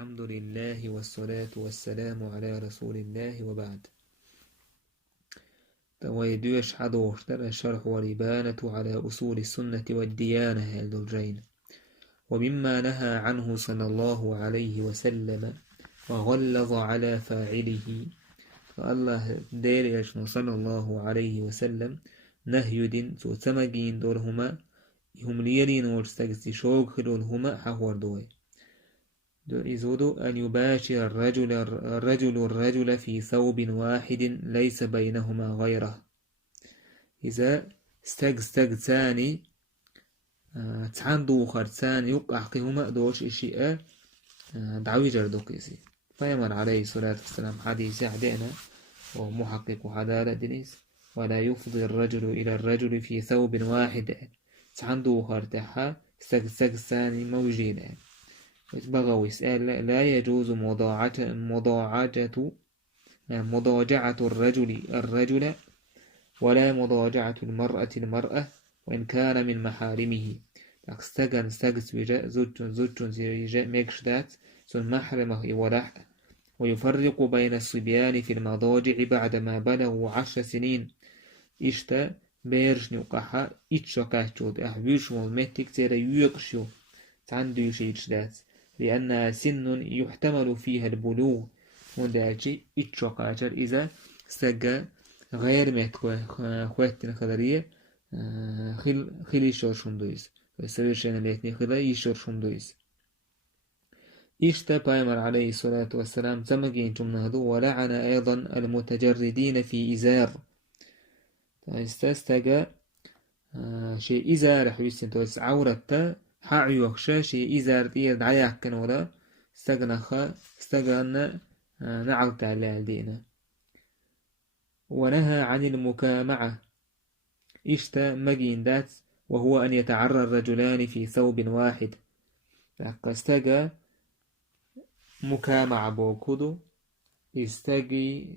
الحمد لله والصلاة والسلام على رسول الله وبعد. تويدوش حدوش ترى شرح وربانة على أصول السنة والديانة الدرجين. ومما نهى عنه صلى الله عليه وسلم وغلظ على فاعله، فالله دير صلى الله عليه وسلم نهي دين سمجين دورهما هم ليرين ورستجسي شوق خلولهما حور دوي إذودو أن يباشر الرجل في ثوب واحد ليس بينهما غيره. إذا استج ثاني تحندو خرسان يقع قهما دوش إشياء دعوي جردوكيسي. فيمر عليه الصلاة والسلام حديث عدينا ومحقق حدالة دنيس ولا يفضي الرجل إلى الرجل في ثوب واحد تحندو خرتها استج ثاني موجين. بغوا يسأل لا يجوز مضاجعة الرجل ولا مضاجعة المرأة وإن كان من محارمه. استجس وجاء زوجون وجاء ميكشدات سن محرمه ولح. ويفرق بين الصبيان في المضاجع بعدما بلغوا 10 سنين. إشتا بيرش نوقعها إتشاكاتشود أحبيش والمتك تيرا يوكشو تعندو يشيشدات لأنها سن يحتمل فيها البلوغ وداجي إتشاكاتر إذا استجا غير متكو خواتنا خلالية خلي شرشم دويس ويسويشنا ليتني خلالي شرشم دويس. إشتا بايمر عليه الصلاة والسلام تمجين جمنهدو ولعن أيضا المتجردين في إزار. استجا شيء إزار حويسين تويس عورتا حاعي وخشا شيء إزار دي دعياك كان ولا استغنى نعلت على دينا. ونهى عن المكامعة. إشتا مجين دات وهو أن يتعرى الرجلان في ثوب واحد. استجا مكامعة بوكودو استجي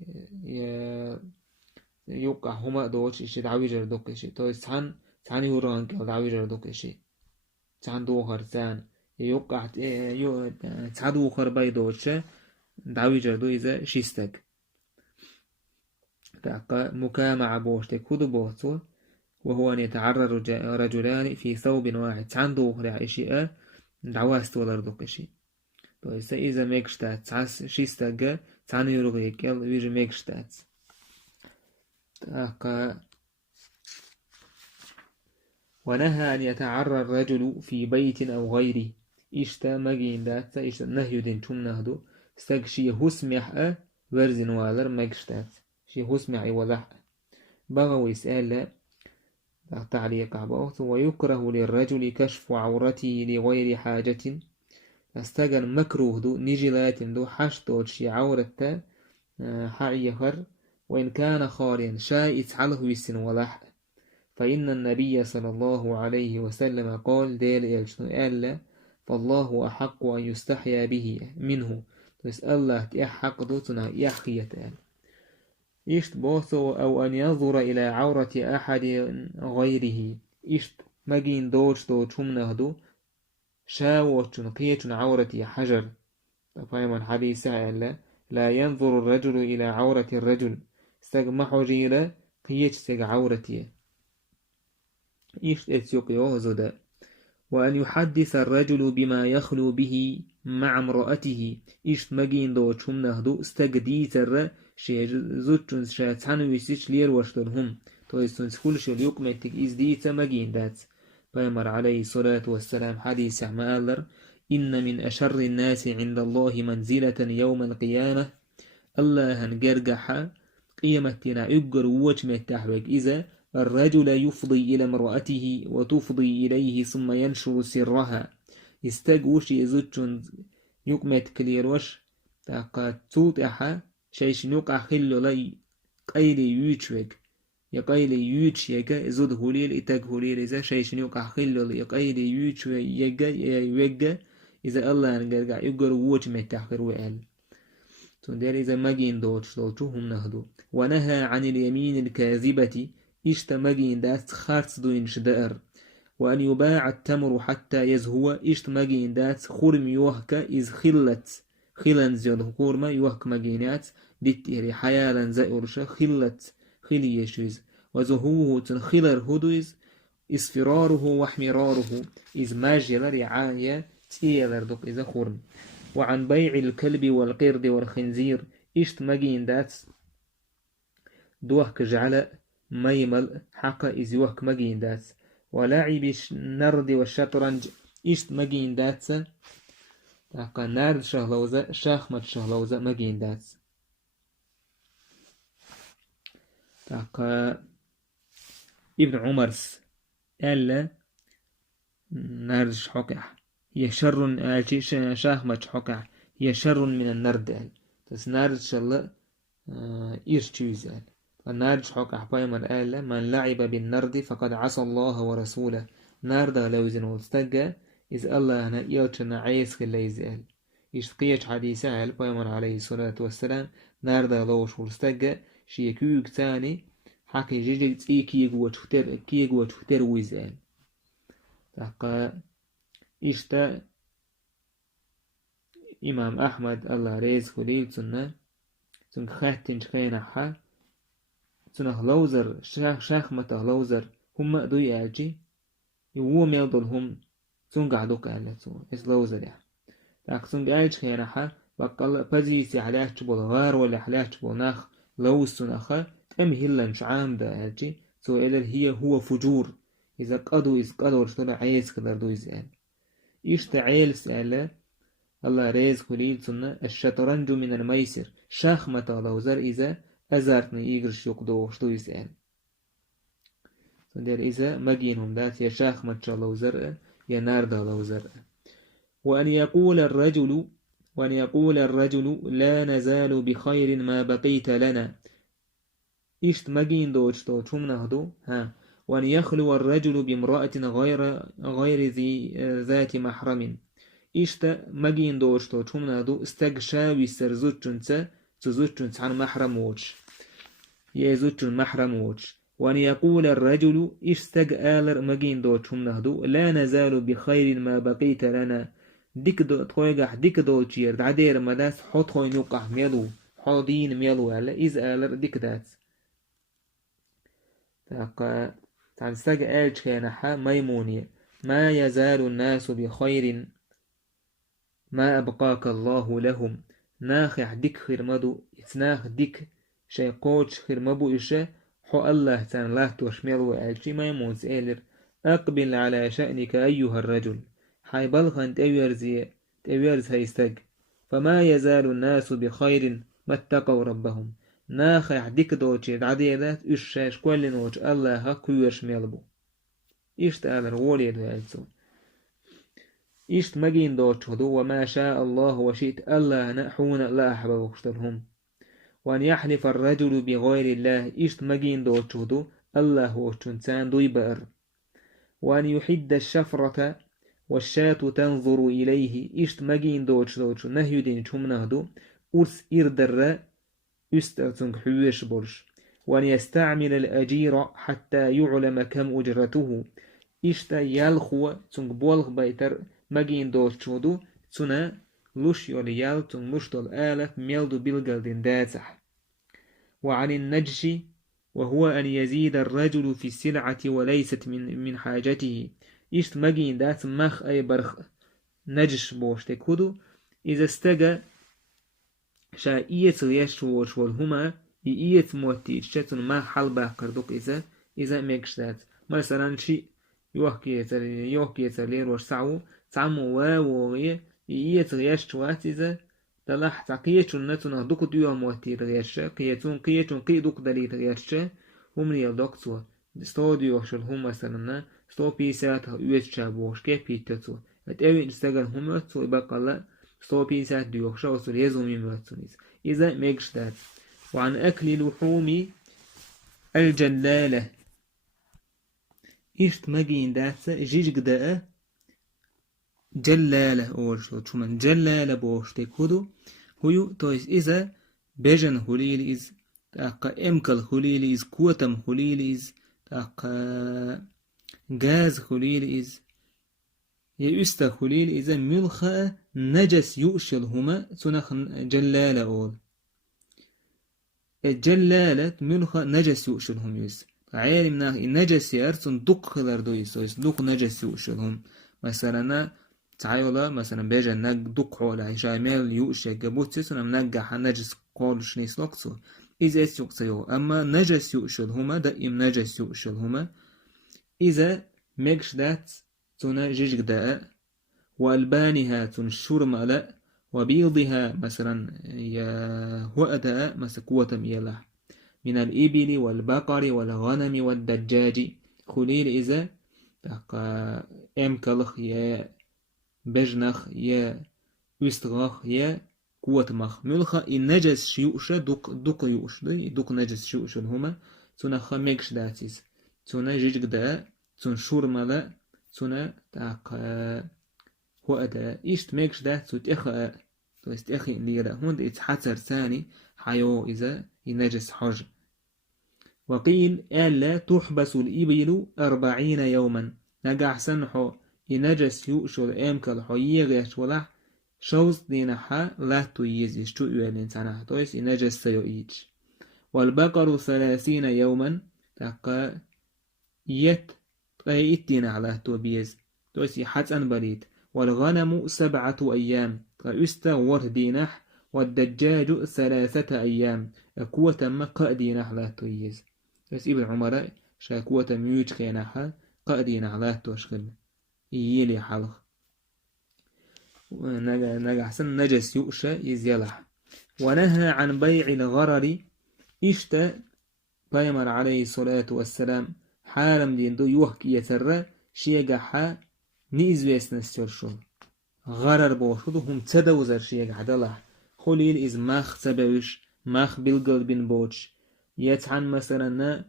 يوقع هما دوش إشي دعوي جردوك إشي تويس تعني ورانك دعوي جردوك إشي تعني دوخر ثان يوقع تعني دوخر باي دوشة دعوي جردو إذا شيستك مكامعة بوشتك كودو بوتو وهو أن يتعرى رجلان في ثوب واحد تعني دوخر إشي دعواست ولردوك إشي تويس إذا ميكشتات شيستك تعني يرغيك ويجي ميكشتات. ونهى أن يتعرى الرجل في بيت أو غيره. إشتا مجين دات إشتا نهي دين تم نهدو استج شي هسمح ورزن والر مجشتات شي هسمح ولح. بغوا يسأل تعليق عبوث ويكره للرجل كشف عورته لغير حاجة. استجن مكروه دو نجلات دو حشتوت شي عورته حعيخر وإن كان خاريا شاء على يسن ولح. فإن النبي صلى الله عليه وسلم قال ديل إلشن فالله أحق أن يستحيا به منه. بس الله تأحق دوتنا يحقية إشت بوثو أو أن ينظر إلى عورة أحد غيره. إشت مجين دوش هم نهدو شاوتن قيتن عورة حجر. فهم الحديث لا ينظر الرجل إلى عورة الرجل استجمح جيرا قيت سج عورتي. إيش اتيوقيوه زودا. وأن يحدث الرجل بما يخلو به مع امرأته. إيش مجين دوش هم نهدو استجديتر شيء زوجن شاتحانو يسيش لير وشترهم تويستنس كل شيء يقمتك إزديت مجين دات. فيمر عليه الصلاة والسلام حديث عمالر إن من أشر الناس عند الله منزلة يوم القيامة الله هنجرجح قيمتنا يجر وجمتحوك إذا الرجل يفضي إلى امرأته وتفضي إليه ثم ينشر سرها. يستجوش يزوجون يقمت كليروش تاقات توتحا شيش نوقع خلو لي قيلي يوتشوك يقيلي يوتش يجا زود هوليل إتاق هوليل إذا شيش نوقع خلو لي قيلي يوتش يجا إذا الله هنجرجع يجر وجمتحوك وقال تندير إذا مجين دوتشهم نهدو. ونهى عن اليمين الكاذبة. إشت مجين دات خارت دوين شدائر. وأن يباع التمر حتى يزهو. إشت مجين دات خرم يوهك إذ خلت خلن زياد هكورما يوهك مجينات ديتيري حيالا زائرشا خلت خليشوز وزهوه تنخلر هدوز إسفراره وحمراره إذ ماجل رعاية تيلر دوك إذا خورن وعن بيع الكلب والقرد والخنزير إشت مجين دات دوهك جعل ميمل حقا إذ يوهك مجين دات ولعب النرد والشطرنج إشت مجين دات تاقا نارد شهلوزة شاخمت شهلوزة مجين دات تاقا ابن عمرس ألا نارد شحوكح هي شر شاخمت شحوكح هي شر من النرد تس نارد شل إيش تيوزال النارد شحوكح بايمر ألا من لعب بالنرد فقد عصى الله ورسوله نارد لوزن وستجى إذ الله أنا يلتنا عيسك اللي يزال يشتقيش حديثة البيمر عليه الصلاة والسلام نارد لوش وستجى شي كيوك تاني حكي جيجي تي كيغو تختر ويزال تاقا إشتا إمام أحمد الله ريز خليل تنه تنك خاتن خينحا تنه لوزر شاخمة لوزر هم دوي أجي يوو ميلدل هم تنك عدوك ألا تو إس لوزر يعني تاق تنك أجي خينحا بقال بزيسي حلاش تبول غار ولا حلاش تبول ناخ لوز تنخا تم هلن شعام دا أجي تو إلل هي هو فجور إذا قدو إذ قدو رشتنا عيز كدر دو إزال إشتا عيل سألا الله ريز خليل سنة الشطرنج من الميسر شاخمة لوزر إذا أزارتنا إيغرش يقدو وشتو يسأل فدير إذا مجينهم ذات يا شاخمة لوزر يا نارد لوزر وأن يقول الرجل لا نزال بخير ما بقيت لنا إشت مجين دوشتو تشمنا هدو وأن يخلو الرجل بامرأة غير ذات محرم إشتا مجين دوشتو تشمنا دو استغشاوي سرزوتشنسا تزوتشنس عن محرم ووش يزوتشن محرم ووش وأن يقول الرجل استغالر مجين دو تشمنا دو لا نزال بخير ما بقيت لنا ديك دو تخويقح ديك دو تشير دعدير مداس حط خوي نوقح ميلو حاضين ميلو على إز آلر ديك دات تاقا تنستج آلج كينحا ميمونية ما يزال الناس بخير ما أبقاك الله لهم ناخح ديك خيرمدو إتناخ ديك شي قوش خيرمبو إشا حو الله تان لا توشميلو آلجي ميمون سئلر أقبل على شأنك أيها الرجل حي بلغن تأويرز هيستج فما يزال الناس بخير ما اتقوا ربهم ناخح ديك دوتشي عديدات إشاش كل نوش الله هكو يشميلبو إشت آلر غولي دو ألسو إشت مجين دوتشهدو وما شاء الله وشئت الله نحون لا أحبوشتلهم وأن يحلف الرجل بغير الله إشت مجين دوتشهدو الله وشتنسان دوي بأر وأن يحد الشفرة والشاة تنظر إليه إشت مجين دوتشو نهي دين شمنهدو أرس إردر يسترسنك حويش برش وأن يستعمل الأجير حتى يعلم كم أجرته إشتا يالخو تنك بولغ بيتر مجين دوتشودو تنا لوش يوليال تن لوش دول آلف ميلدو بلغل داتح وعن النجش وهو أن يزيد الرجل في السلعة وليست من حاجته إشت مجين دات مخ أي برخ نجش بوشتك هدو إذا استجى شا إيت ريش وشول هما إيت موتي شتون ما حل باقردوك إذا ميكشتات مثلا شيء يوحكي يتلير وشسعو تعمو واوغي إيت ريش توات إذا تلاح تعقيتون نتون دوك ديو موتي ريش قيتون قيدوك دليل ريش هم يلدوكتوا ستوديو وشل هم مثلا ستو بيسات يوتشا بوشكي بيتتو اتأوي نستغل هم يتو يبقى لا ستو بيسات ديوخشا وصل يزومي موتونيز إذا ميكشتات وعن أكل لحوم الجلالة إشت مجين داتسا جيجك داء جلالة أورشو شومن جلالة بوشتك هدو هيو تويس إذا بيجن هليل إز تاقا إمكال هليل إز كوتم هليل إز تاقا غاز هليل إز يأستا هليل إذا ملخا نجس يؤشلهما سنخ جلالة أول الجلالة ملخ نجس يؤشلهم يس عالمنا النجس يرسن دق خلر دويس دق نجس يؤشلهم مثلا تعالى مثلا بيجا نج دق ولا شامل يؤشل جبوت سنة منجح نجس قالش نيس لقصو إذا يقصيو أما نجس يؤشلهما دائم نجس يؤشلهما إذا مجش دات تنا جيج داء وألبانها تنشر مالا وبيضها مثلا وأداء مثلا قوة ميلا من الإبل والبقر والغنم والدجاج خليل إذا أمكلخ يا بجنخ يا استغاخ يا قوة مخ ملخ النجس شيوش دق يوش دق نجس شيوش هما تنخ ميكش داتيس تنا جيج داء تنشر مالا تنا هو أدا إيشت ميكش ده تتأخى تو استأخي ليرا هون يتحسر ثاني حيو إذا ينجس حج وقيل ألا تحبس الإبل 40 يوما نجح سنحو ينجس يؤشل أمكال حييغيش ولا شوز دينحا لا تيزيش تو يوالين سنة تويس ينجس سيو إيش والبقر 30 يوما تقا يت قايتين على تو بيز تويس يحسن بريد والغنم 7 أيام فأستغور دينح والدجاج 3 أيام قوة ما قادينح لا تويز بس ابن عمر شاكوة ميوج كينحا قادينح لا توشغل يلي حلق نجح سن نجس يؤشى يزيلح ونهى عن بيع الغرر إشتا بيمر عليه الصلاة والسلام حالم دين دو يوحك يترى شيقحا نيزويس نسترشو غرر بوشدو هم تدوزر شيقح دلح خليل إز ماخ تبوش ماخ بالقل بن بوش يتعن مثلا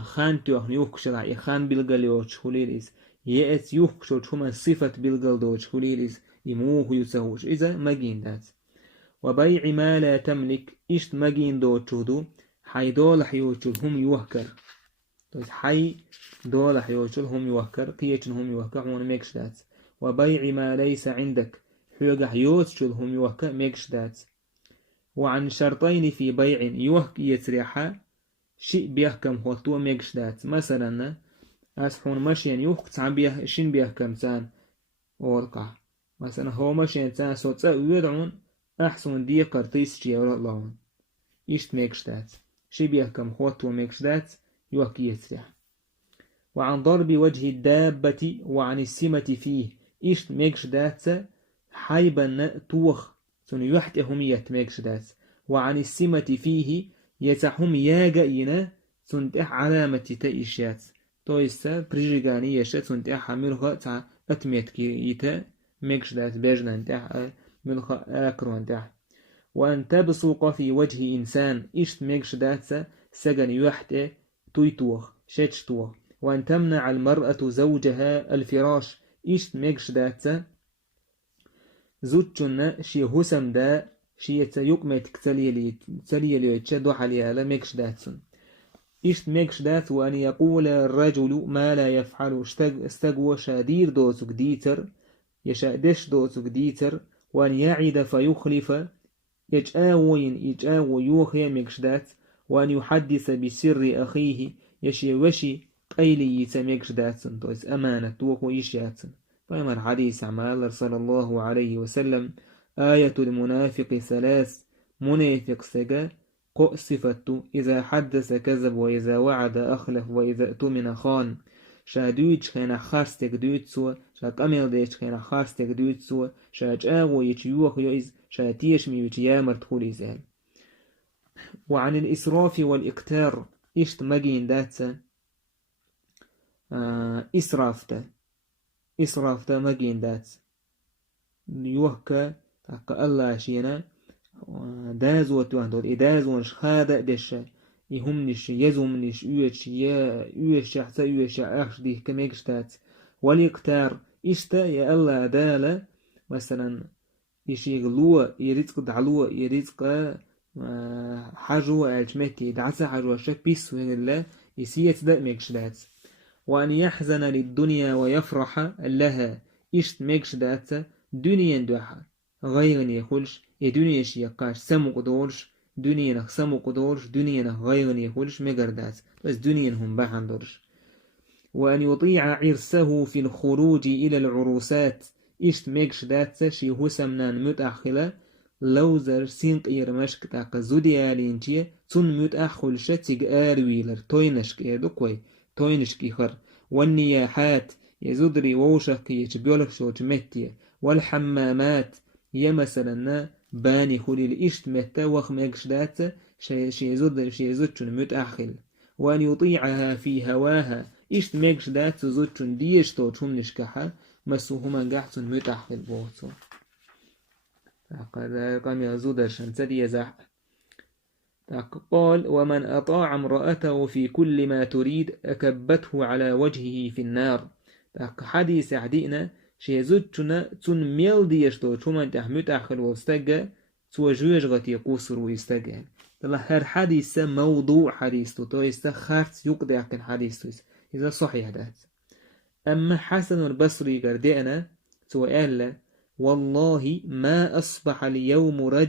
خان تيوخ يوخشلع يخان بالقل يوش خليل إز يأت يوخشل هما صفة بالقل دوش خليل إز يموه يسهوش إذا مجين دات وبيع ما لا تملك إشت مجين دوشدو حي دولح يوشل هم يوهكر حي دولح يوشل هم يوهكر قيتن هم يوهكر هون ميكش دات وبيع ما ليس عندك حيوغح يوشل هم يوهكر ميكش دات وعن شرطين في بيع يوهك يتريحا شيء بيحكم هوتو ميكش دات مثلا أسحون ماشين يوهك تعم بيه شين بيحكم تان ورقع مثلا هو ماشين تان سوتسا ويدعون أحسن دي قرطيس جيورا اللهم إشت ميكش دات شيء بيحكم هوتو ميكش دات يوهك يتريح وعن ضرب وجه الدابة وعن السمة فيه إشت ميكش دات حيبا توخ سن يحتهم يتميكش دات وعن السمة فيه يتحهم ياجئنا سنتح علامة تأيشات تويستا بريجاني يشات سنتح حملها تع أتميت كي يتا ميكش دات بيجنا انتح ملخا آكرو انتح وأن تبصق في وجه إنسان إشت ميكش دات سجن يحت تويتوخ شتشتوخ وأن تمنع المرأة زوجها الفراش إشت ميكش دات زوجنا شي هسم دا شي يقمت تليلي يتشدو حاليها ميكش داتسون إشت ميكش دات وأن يقول الرجل ما لا يفعل استقوى شادير دوسك ديتر يشادش دوسك ديتر وأن يعد فيخلف يجآوين يوخي ميكش دات وأن يحدث بسر أخيه يشي وشي قيلي يتميكش داتسون تويس أمانة توخو يشياتسون فإما الحديث عمال صلى الله عليه وسلم آية المنافق 3 منافق سجا صفته إذا حدث كذب وإذا وعد أخلف وإذا اؤتمن خان شادويتش كان خارستك دويتسو شاكامل ديتش كان خارستك دويتسو شاجاو يتيوخ يوز شاتيش ميوتي يامر تخولي زال وعن الإسراف والإقتار إشت مجين داتسا إسرافتا مجين داتس يوهكا تاقا الله شينا دازو توهدول إدازونش خادق دشا يهمنش يزومنش يوش حتى يوش أخش ديه كميكش داتس والإقتار إشتا يا الله دالا مثلا يشيغلوا يرزق دعلوا يرزق حاجوا الجمتي دعسا حاجوا شك بيس وين الله يسيت دا ميكش داتس وأن يحزن للدنيا ويفرح لها إشت ميكش داتا دنيا دوحا غيرني يخلش دنيا شيقاش سمو دورش دنيا نخ سمو دورش دنيا نخ غيرني يخلش مقردات بس دنيا هم باحن دورش وأن يطيع عرسه في الخروج إلى العروسات إشت ميكش داتسا شي هسمنان متأخلة لوزر سينق يرمشك تاق زوديالينتي تون متأخل شتيق آرويلر توينشك يدوكوي توينشك يخر والنياحات يزدري ووشك يتبيولك شو تمتي والحمامات يمثلا باني خلي الإشت متى وخ ميكش داتسا شي يزدر متأخل وأن يطيعها في هواها إشت ميكش دات زوجون ديش تو تشوم نشكحة مسوهما قاعتون متح في البوتو قام يزود شنسد يزح قال ومن أطاع امرأته في كل ما تريد أكبته على وجهه في النار حديث عدينا شي زوجنا تون ميل ديش تو تشوم متح في الوستجة توجوج غتي قصر ويستجه هر حديث موضوع حديث تو يستخرت يقدع كن حديث تو إذا صحيح ده. أما حسن البصري قردئنا سؤال والله ما أصبح اليوم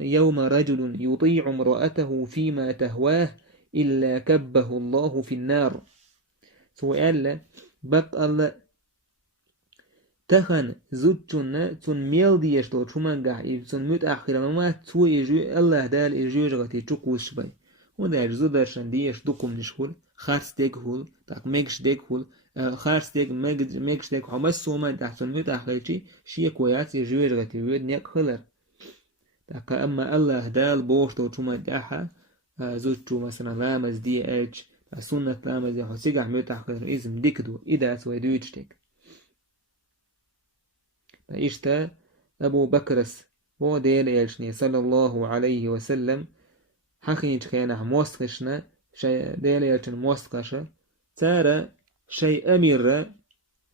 يوم رجل يطيع امرأته فيما تهواه إلا كبه الله في النار. سؤال بقى تخن زوجنا تون ميل ديش تو شمان قاعد تون متأخر ما تو يجو الله دال يجو جغتي تشوكوش باي وده زودرشن ديش دوكم نشول خارس ديك هول تاك ميكش ديك هول خارس ديك ميكش ديك حمس وما تحسن متأخرتي شيء كويس يجو جغتي ويد نيك خلر تاك أما الله دال بوش تو شمان داحا زوجو مثلا لامز دي ايش سنة لامز دي حسيقع متأخر إزم ديكدو إذا سوى دويتشتك إشتا أبو بكرس هو ديل يلشني صلى الله عليه وسلم حقيج كينا موسخشنا شيء ديل يلشن موسخشة تارى شيء أمير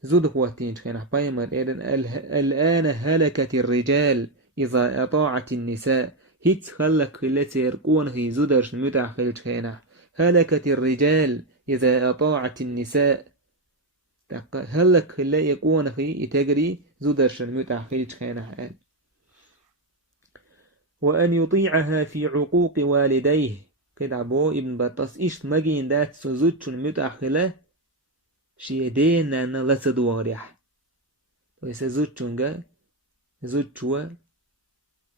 زود قواتين كينا بايمر الآن هلكت الرجال إذا أطاعت النساء هيت خلق التي يرقون هي زودرش متعخلت كينا هلكت الرجال إذا أطاعت النساء هلك لا يكون في تجري زودرش المتأخر خيانة وأن يطيعها في عقوق والديه كده أبو ابن بطاس إيش مجين دات سوزوتش المتأخرة شيء دين أن لا تدوريح ويسزوتشونجا زوتشوا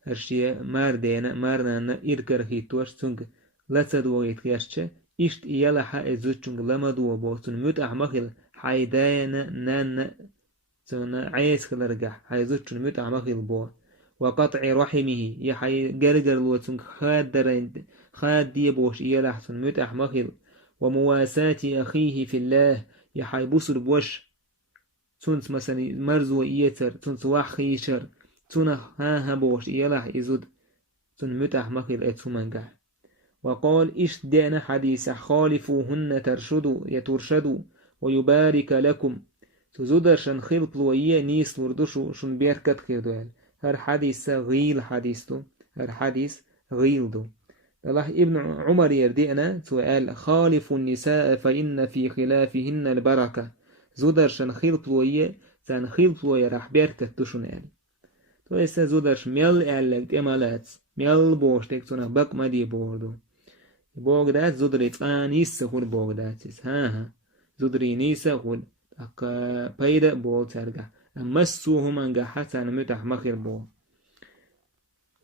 هرشيا مارنا أن إركر هيتوش تونج لا تدوريت كياشة إيش إيالا حق زوتشونج لما دوا بوتون متأخر حيداينا نان سونا عيس خلرجح حيزوتشون متعمخ البو وقطع رحمه يحي جرجر لوتون خاد ديبوش يلحسن متعمخ ومواساة أخيه في الله يحي بوسر بوش تونس مثلا مرزو يتر تونس واخيشر تونه ها بوش يلح يزود تون متعمخ الاتسومنجح وقال إيش دينا حديث خالفوهن ترشدوا يترشدوا ويبارك لكم تزودرشن خلط لويه نيس وردوشو شن بيركت خيردوال هر حديث غيل حديثتو هر حديث غيل دو الله ابن عمر يردئنا سؤال خالف النساء فإن في خلافهن البركة زودرشن خلط لويه زان خلط لويه راح بيركت توشن يعني تو يسا زودرش ميل اعلق امالات ميل بوشتك تونه بق مدي بوردو بوغدات زودريت آنيس خول بوغداتيس ها زودري نيسا خول بايدا بول ترجع مسوهم أنجا حتى نمتح مخير بول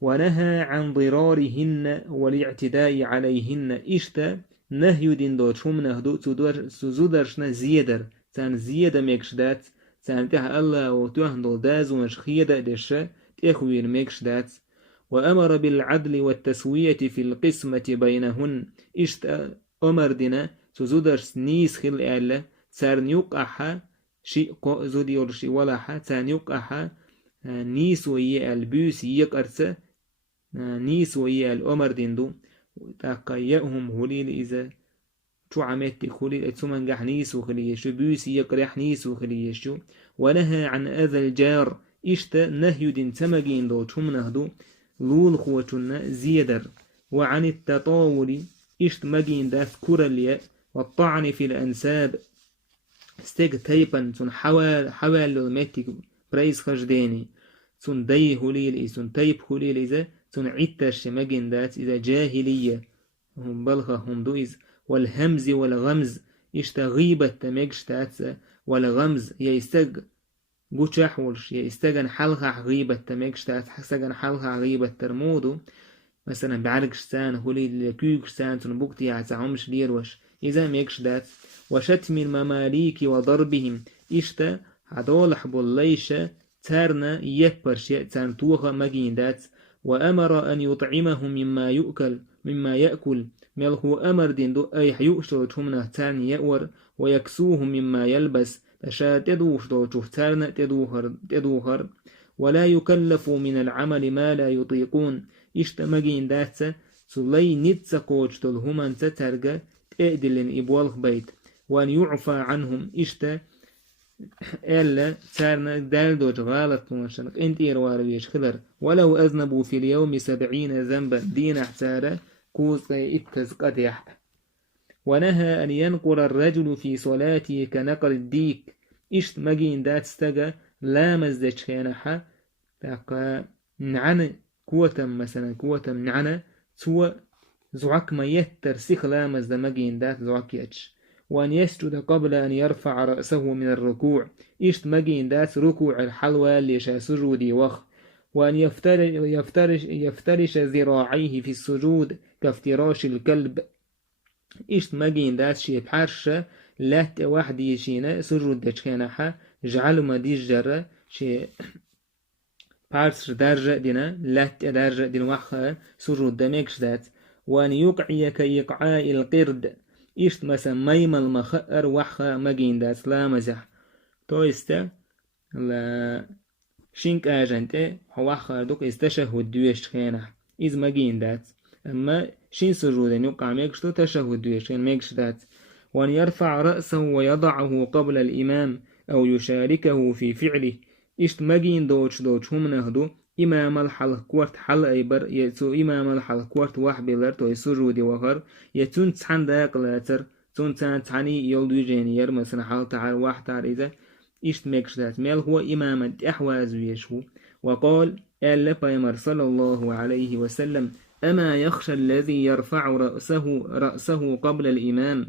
ونهى عن ضرارهن والاعتداء عليهن إشتا نهي دين دوتشم نهدو تزودرشنا زيادر تان زيادة ميكشدات تان تح الله وتوهندل داز ومشخيدة دشا تخوير ميكشدات وأمر بالعدل والتسوية في القسمة بينهن إشتا أمر دينا تزودرش نيس خل إعلا تان يقعها شيء زود يورشي ولا حا تان يقعها نيس ويا البوس يقرس نيس ويا الأمر ديندو تقيأهم هليل إذا شو عمت خليل اتسمن جح نيس وخليشو بوس يقرح نيس وخليشو ونهى عن أذى الجار إشتا نهي دين تمجين دو شم نهدو لول خوتنا زيدر وعن التطاول إشت مجين داث كوراليا والطعن في الأنساب استيق تيبا تن حوال المتك بريس خجديني سن دي هليل سن تيب هليل إذا سن عتش مجندات إذا جاهلية هم بلغة هم دويز والهمز والغمز غيبة تمجشتات والغمز يستج جوتشحولش يستجن حلها غيبة تمجشتات حسجن حلها غيبة ترمودو مثلا بعرقشتان هولي لكيوكشتان تنبوكتي عتعمش ليروش إذا ميكشدات وشتم المماليك وضربهم هدولح بوليشة تارنا يبرش تانتوها مجيندات وأمر أن يطعمهم مما يأكل ملهو أمر دين دو أي حيوشتوتهم تاني يأور ويكسوهم مما يلبس تشا تدوشتوتهم تدوهر ولا يكلف من العمل ما لا يطيقون مجيندات سلي نتسقوشتلهم أن تترجى تأدلن إبوالغ بيت وأن يعفى عنهم إلا تارنا دالدوج غالط مشانك انت إرواريش خلر ولو أذنبوا في اليوم 70 ذنبا دين احتارا كوز إبكز قديح ونهى أن ينقر الرجل في صلاته كنقر الديك مجين دات استجا لا مزدج خيانحا تاقا نعن كوتم مثلا كوتم نعن سوى زعك ما يتر سيخ لا مزد مجين دات زعك يتش وأن يسجد قبل أن يرفع رأسه من الركوع مجين دات ركوع الحلوى لشا سجودي وخ وأن يفترش ذراعيه في السجود كافتراش الكلب مجين دات شي بحرشة لات واحد يشينا سجود دشخينحا جعل ما ديش جرى شي بارس درجة دينا لات درجة دين وخا سجود دميكش دات وأن يقعي كيقعاء القرد مثلا ميم المخأر وحا مجين دات لا مزح تويستا لا شينك آجنت وحا دوك استشهد دويش خينح إذ مجين دات أما شين سجودا يقع ميكشتو تشهد دويش خين ميكش دات وأن يرفع رأسه ويضعه قبل الإمام أو يشاركه في فعله مجين دوش هم نهدو إمام الحلق كورت حل أيبر يتو إمام الحلق كورت وحبيلر تو سجودي وغر يتون تحن داق لاتر تون تحني يولدو جينير مثلا حال تعال واحد تعال إذا ميكش دات ميل هو إمام أحواز ويشهو وقال ألا بيمر صلى الله عليه وسلم أما يخشى الذي يرفع رأسه قبل الإمام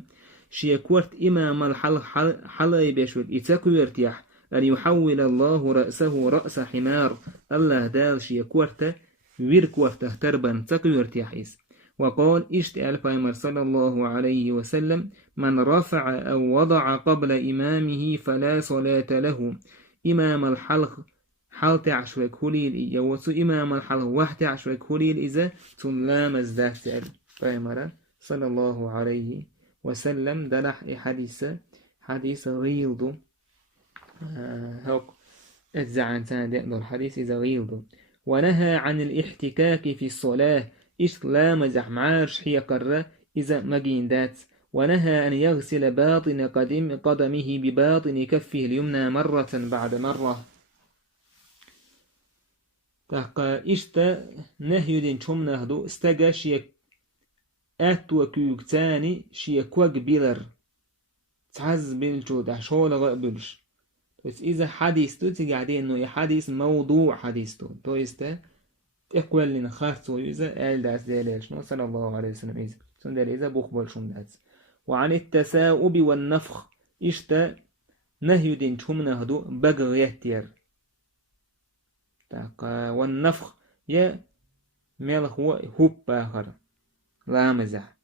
شيكورت إمام الحلق حل أيبشوت إتاكو يرتيح أن يحول الله رأسه رأس حمار الله دال شيكورت ويركورت تربا تاكو يرتيحيس وقال البايمر صلى الله عليه وسلم من رفع أو وضع قبل إمامه فلا صلاة له إمام الحلق حال تعشوك هليل يوسو إمام الحلق واحد تعشوك هليل إذا تنلام الزاك بايمر صلى الله عليه وسلم دلح حديث غيض هوك الزعان تان الحديث إذا غيض ونهى عن الاحتكاك في الصلاة لا مزح معارش حي قرة إذا مجين دات ونهى أن يغسل باطن قدمه بباطن كفه اليمنى مرة بعد مرة تحقا نهي دين شم نهدو استجا شيك أتوكيوك تاني شيكوك بيلر تعز بيلشو دحشول غقبلش بس إذا حديث تيجي عليه إنه حديث موضوع حديثه تويسته إقوال لنا خاصة إذا قال داس دالش صلى الله عليه وسلم إذا سندال إذا بخبر شم داس وعن التساؤب والنفخ نهي دين شم نهدو بقر يهتير والنفخ يا ملخ هو باخر لا مزح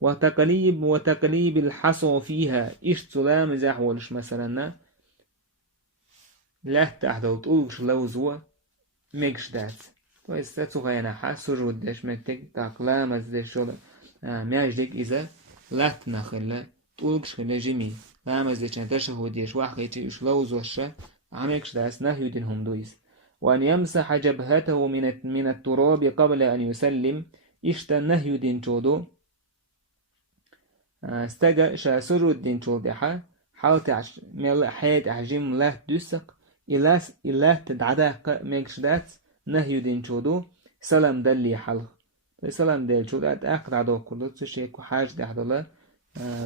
وتقليب الحصى فيها لا مزح ولش مثلا لا تحدو تقولش لوزوا ميكش دات كويس تاتو غينا حاسر ودش متك تاقلا مزدش شغل مياجدك إذا لا تنخل تقولش خلا جميل لا مزدش تشهد يش واحد يش لوزوش عميكش داس نهي دينهم دويس وأن يمسح جبهته من التراب قبل أن يسلم نهي دين شودو استجا شا سرود دين شودها حاولت مل حيد أحجم لا دوسق إلا تدعدا ميكش دات نهي دين شودو سلام دلي حلق سلام دل شودات أقرأ دو كله تشيك حاج ده دولا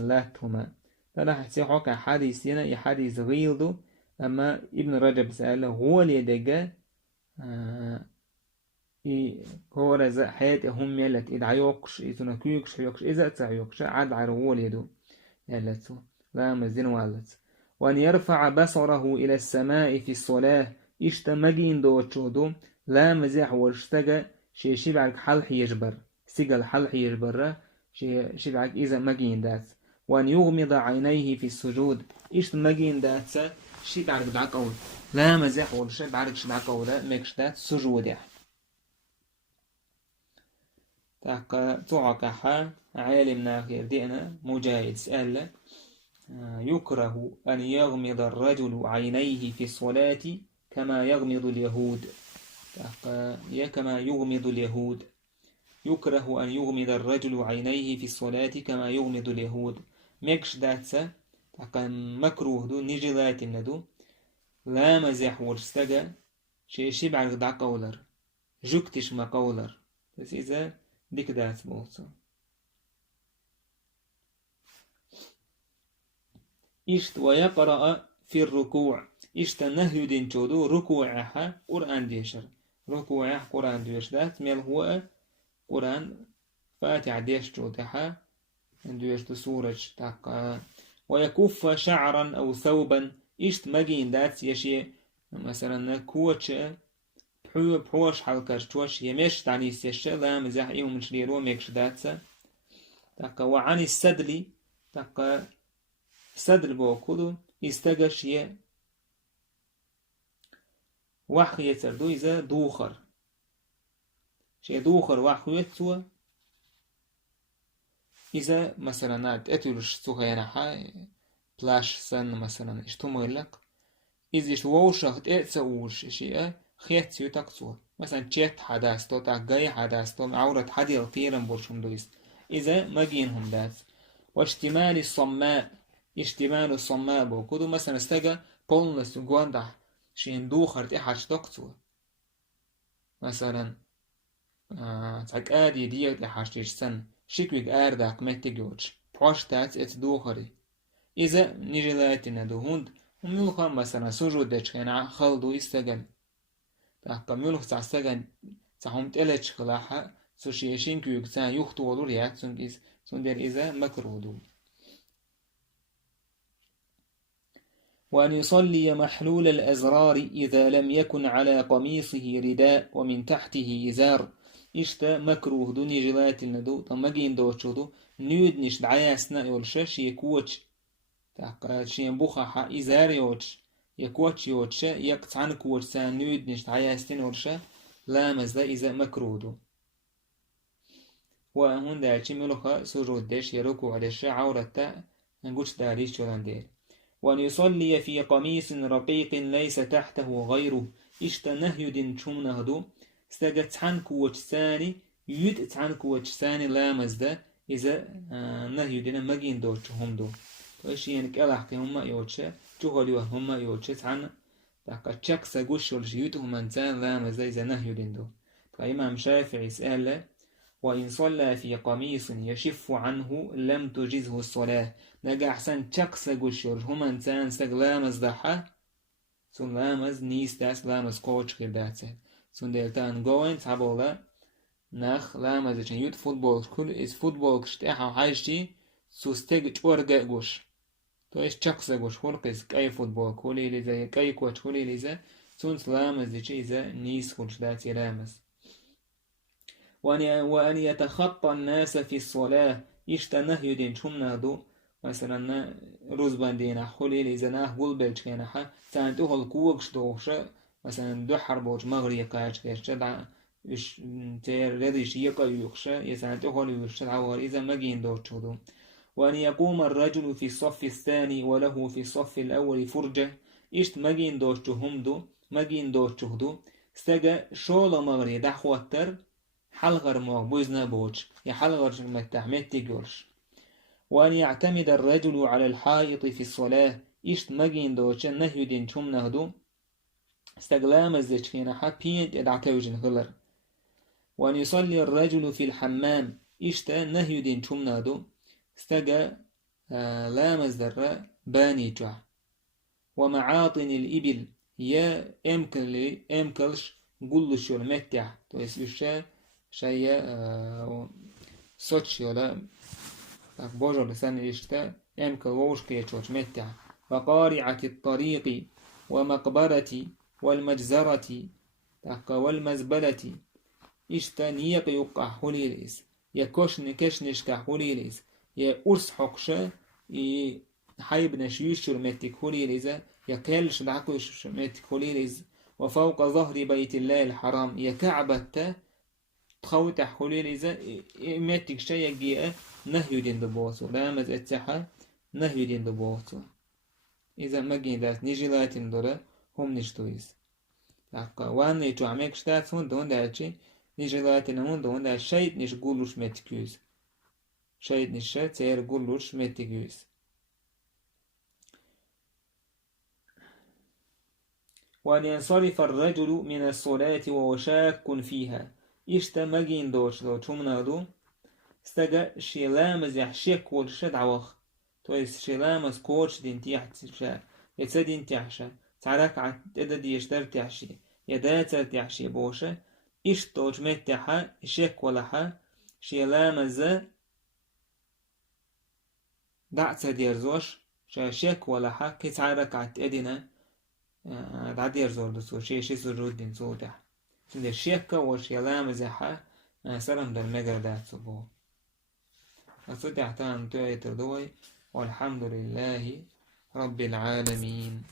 لا تهما ترى حسي حكى حديثنا يحديث غيلدو أما ابن رجب سأله هو اليدقى هو رزق حياته هم يلت إذا عيوقش إذا نكيوكش حيوكش إذا تعيوكش عاد عرول يدو يلتو لا مزين والت وأن يرفع بصره إلى السماء في الصلاة اشتمجين دوتشودو لا مزيح ورشتجا شي شبعك حلح يجبر سجل حلح يجبر شي شبعك إذا مجين دات وأن يغمض عينيه في السجود اشتمجين دات شبعك دعك أول لا مزيح ورشتجا شبعك أول مكش دات سجود يعني تعقح عالمنا غير دينا مجاهد سأل يكره أن يغمض الرجل عينيه في الصلاة كما يغمض اليهود كما يغمض اليهود يكره أن يغمض الرجل عينيه في الصلاة كما يغمض اليهود مكش داتسا مكروه دو نجلات الندو لا مزح ورستجا شي شبع غدا قولر جكتش ما قولر بس إذا ديك دات بوصا إشت ويقرأ في الركوع إشت نهي دين جودو ركوعها قرآن ديشر ركوعها قرآن ديش دات ميل هو قرآن فاتح ديش جودها ديش سورج تاق ويكف شعرا أو ثوبا إشت مجين دات يشي مثلا كوتش بحوش حلقش توش يمش تعني سيشة لا مزاح إيهم مشليرو ميكش داتسا تاق وعن السدلي تاق السدل بوكودو يستقش يه وحي يتردو إذا دوخر شيء دوخر وحي يتسوى إذا مثلا تأتلش سوها ينحا بلاش سن مثلا اشتمغلق إذا اشتووشخ تأتسووش شيء خيتسيو تقصوه مثلا تشيت حداستو تاقاي حداستو عورة حدي الطيرن بورشم دويس إذا مجينهم دات واشتمال الصماء بوكودو مثلا استجا بولنس وغواندا شين دوخر تحاش تقصوه مثلا تاك آدي ديك تحاش تيشسن شكوك آرداك متجوج بوشتات ات دوخري إذا نجلاتنا دوهند وملخم مثلا سجود دشخنا خلدو استجل تاقا ملخ تعستجل تاهم تلتش خلاحا سوشيشين كيوك تان يختو ولو رياك سندر إذا مكرودو وأن يصلي محلول الأزرار إذا لم يكن على قميصه رداء ومن تحته إزار إشتا مكروه دوني جلات الندو تمجين دوتشودو نيود نش دعياسنا يولش يكوتش تاقا شين بوخا إزار يوتش يكوتش يوتش يقطعن كوتش سان نيود نش دعياسنا يولش لا مزدا إذا مكروه دو وهون دالشي ملوخا سجود ديش يركو عليش عورتا نقولش داريش جولان دير وأن يصلي في قميص رقيق ليس تحته غيره إشت نهيد شمنهدو استجت عن كوتش ثاني يد عن كوتش ثاني لا مزدا إذا نهيدنا مجين دوتش هم دو إيش يعني كلاحك هم يوتش جوهلوا هم يوتش عن تاقا تشك سجوش والجيوتهم إنسان لا مزدا إذا نهيدين دو فإمام شافعي سأل وإن صلى في قميص يشف عنه لم تجزه الصلاة نجا أحسن تشكس جوشور هما إنسان سجلامز دحا سلامز نيس داس لامز كوتش كداتة سندلتان جوين تابولا نخ لامز عشان يوت فوتبول كل إس فوتبول كشتاحة حاجتي سوستيج تورجع جوش تو إيش تشكس جوش خلقس كأي فوتبول كولي لذا كأي كوتش كولي لذا سونس لامز دشي إذا نيس كوتش داتي لامز وأن يتخطى الناس في الصلاة يشتنه يدين شمنا دو مثلا روزبان دينا حولي لزناه قلبلش كيناها سانتوه الكوكش دوشة مثلا دو حربوش مغري قاش كيشتدع تير رديش يقا يخشى يسانتوه ليخشى عوار إذا مجين دوشة دو وأن يقوم الرجل في الصف الثاني وله في الصف الأول فرجة إشت مجين دوشة هم دو مجين دوشة دو استجا شولا مغري دحوتر حلغر موبوزنا بوش يحلغر متحمد تيجورش وأن يعتمد الرجل على الحائط في الصلاة إشت مجين دوش نهي دين شم نهدو استقلام الزجخين حبينت ادعتوجن غلر وأن يصلي الرجل في الحمام إشت نهي دين شم نهدو استقى لام الزرة باني جع ومعاطن الإبل يا أمكلش قلش يولا متع تو есть بشه شيء سوتش يولا так بوجو لسان إشتا أمكل ووش كيتشوش متع وقارعة الطريق ومقبرة والمجزرة tak والمزبلة إشتا نيق يقع حليليس يا كشن كشنشكا حليليس يا أرس حقشة حيب نشيش متك حليليزا يا كالش دعكوش متك حليليز وفوق ظهر بيت الله الحرام يا كعبة تخوت حليليزا متك شيء جاء نهي دين دبوسو لا مز اتسحا نهي دين دبوسو إذا ما جين داس نيجي لاتين دورة هم نشتويس وان يجو عميك شتات هون دون داچي نيجي لاتين هون دون دا شيء نش قولوش متكوز شيء نش تير قولوش متكوز وأن ينصرف الرجل من الصلاة وهو شاك فيها إشتا مجين دوش لو تشومنا دو استجا شيلامز يحشيك والشد عوخ تويس شيلامز كوش دين تيحشا يتسدين تيحشا تعرك عتدا ديشتر تيحشي يداتر تيحشي بوشا إشتوج متحا شيك ولحا شيلامز دعتsa ديرزوش شيك ولحا كي تعرك عتدنا دعدير زور دسو شي سجود دين صوتح سند الشيكة وشيلام زحا سلام در مجر دات صبو أصدح تان تويتر دوي والحمد لله رب العالمين.